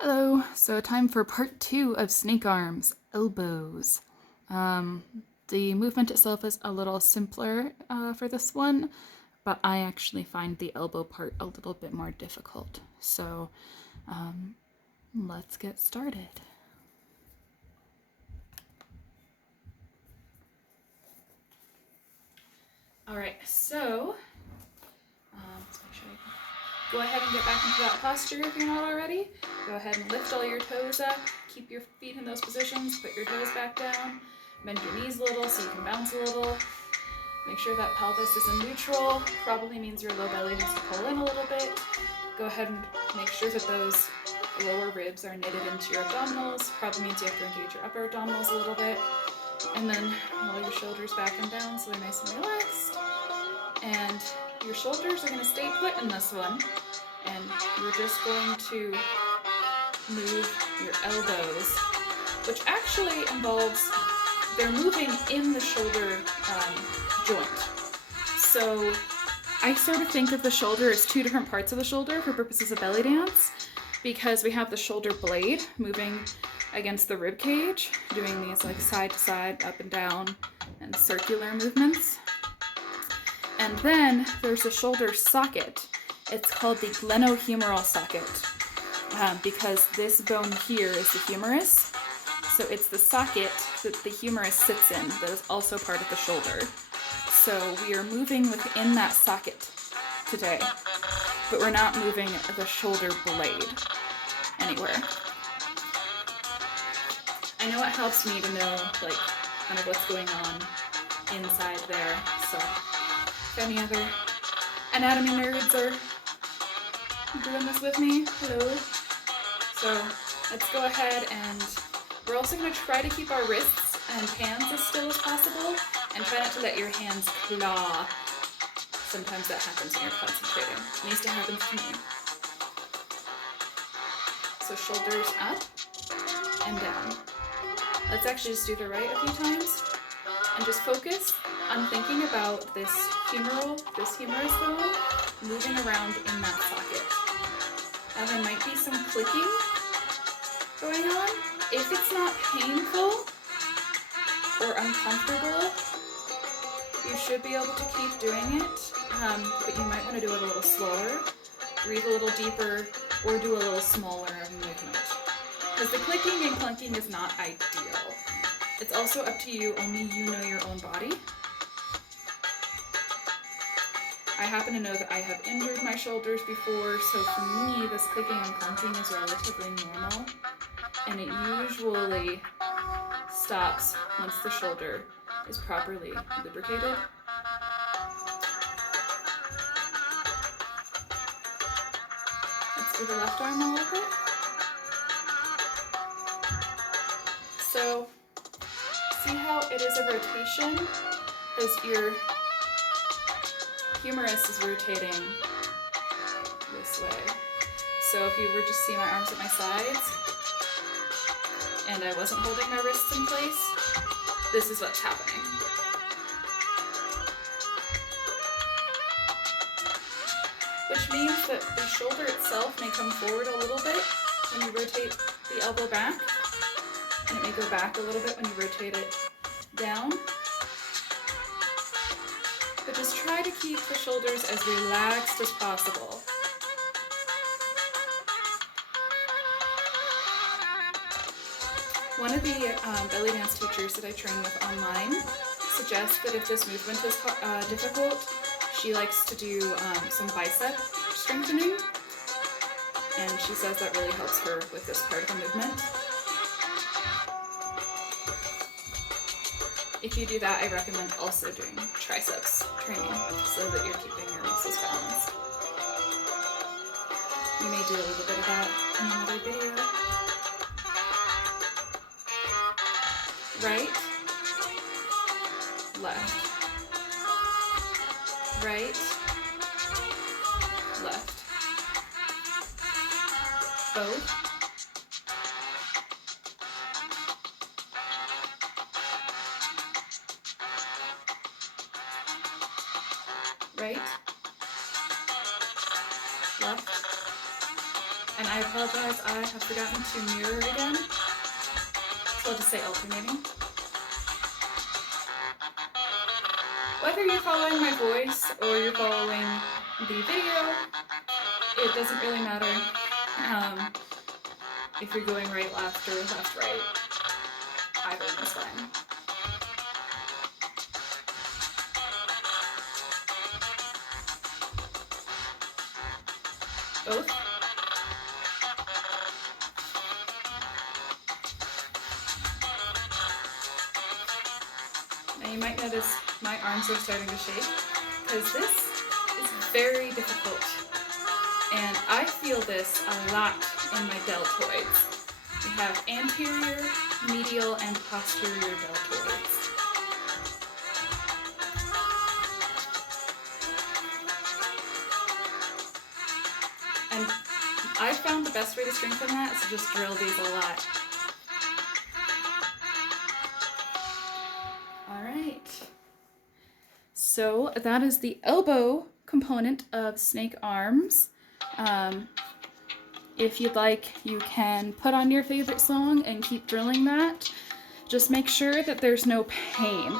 Hello, so time for part 2 of snake arms, elbows. The movement itself is a little simpler for this one, but I actually find the elbow part a little bit more difficult. So let's get started. Alright, so let's make sure go ahead and get back into that posture if you're not already. Go ahead and lift all your toes up. Keep your feet in those positions. Put your toes back down. Bend your knees a little so you can bounce a little. Make sure that pelvis is in neutral. Probably means your low belly has to pull in a little bit. Go ahead and make sure that those lower ribs are knitted into your abdominals. Probably means you have to engage your upper abdominals a little bit. And then roll your shoulders back and down so they're nice and relaxed. And your shoulders are going to stay put in this one, and you're just going to move your elbows, which actually involves, they're moving in the shoulder joint. So I sort of think of the shoulder as two different parts of the shoulder for purposes of belly dance, because we have the shoulder blade moving against the rib cage, doing these like side to side, up and down, and circular movements. And then there's a shoulder socket. It's called the glenohumeral socket because this bone here is the humerus. So it's the socket that the humerus sits in that is also part of the shoulder. So we are moving within that socket today, but we're not moving the shoulder blade anywhere. I know it helps me to know like kind of what's going on inside there. So if any other anatomy nerds are doing this with me, hello. So let's go ahead, and we're also going to try to keep our wrists and hands as still as possible, and try not to let your hands claw. Sometimes that happens when you're concentrating. It needs to happen to me. So shoulders up and down. Let's actually just do the right a few times, and just focus on thinking about this humerus bone moving around in that socket. Now there might be some clicking going on. If it's not painful or uncomfortable, you should be able to keep doing it, but you might want to do it a little slower, breathe a little deeper, or do a little smaller movement. Because the clicking and clunking is not ideal. It's also up to you, only you know your own body. I happen to know that I have injured my shoulders before, so for me, this clicking and clunking is relatively normal, and it usually stops once the shoulder is properly lubricated. Let's do the left arm a little bit. So, see how it is a rotation as your humerus is rotating this way. So if you were to see my arms at my sides and I wasn't holding my wrists in place, this is what's happening. Which means that the shoulder itself may come forward a little bit when you rotate the elbow back, and it may go back a little bit when you rotate it down. But just try to keep the shoulders as relaxed as possible. One of the belly dance teachers that I train with online suggests that if this movement is difficult, she likes to do some bicep strengthening, and she says that really helps her with this part of the movement. If you do that, I recommend also doing triceps training so that you're keeping your muscles balanced. You may do a little bit of that in another video. Right, left, right, left, both, right, left, and I've apologize. I have forgotten to mirror again. So I'll just say alternating. Whether you're following my voice or you're following the video, it doesn't really matter. If you're going right, left, or left, right, either is fine. Both. Now you might notice my arms are starting to shake because this is very difficult. And I feel this a lot in my deltoids. We have anterior, medial, and posterior deltoids. And I found the best way to strengthen that is to just drill these a lot. Alright. So that is the elbow component of snake arms. If you'd like, you can put on your favorite song and keep drilling that. Just make sure that there's no pain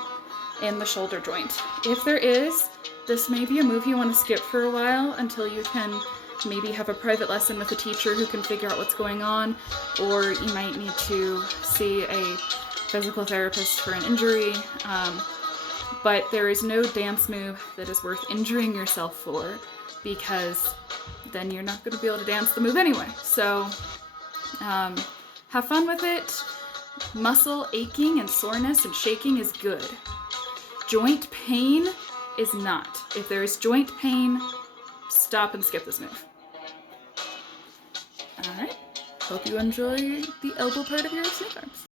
in the shoulder joint. If there is, this may be a move you want to skip for a while until you can maybe have a private lesson with a teacher who can figure out what's going on, or you might need to see a physical therapist for an injury. But there is no dance move that is worth injuring yourself for, because then you're not going to be able to dance the move anyway. So have fun with it. Muscle aching and soreness and shaking is good. Joint pain is not. If there is joint pain, stop and skip this move. Alright, hope you enjoy the elbow part of your snake arms.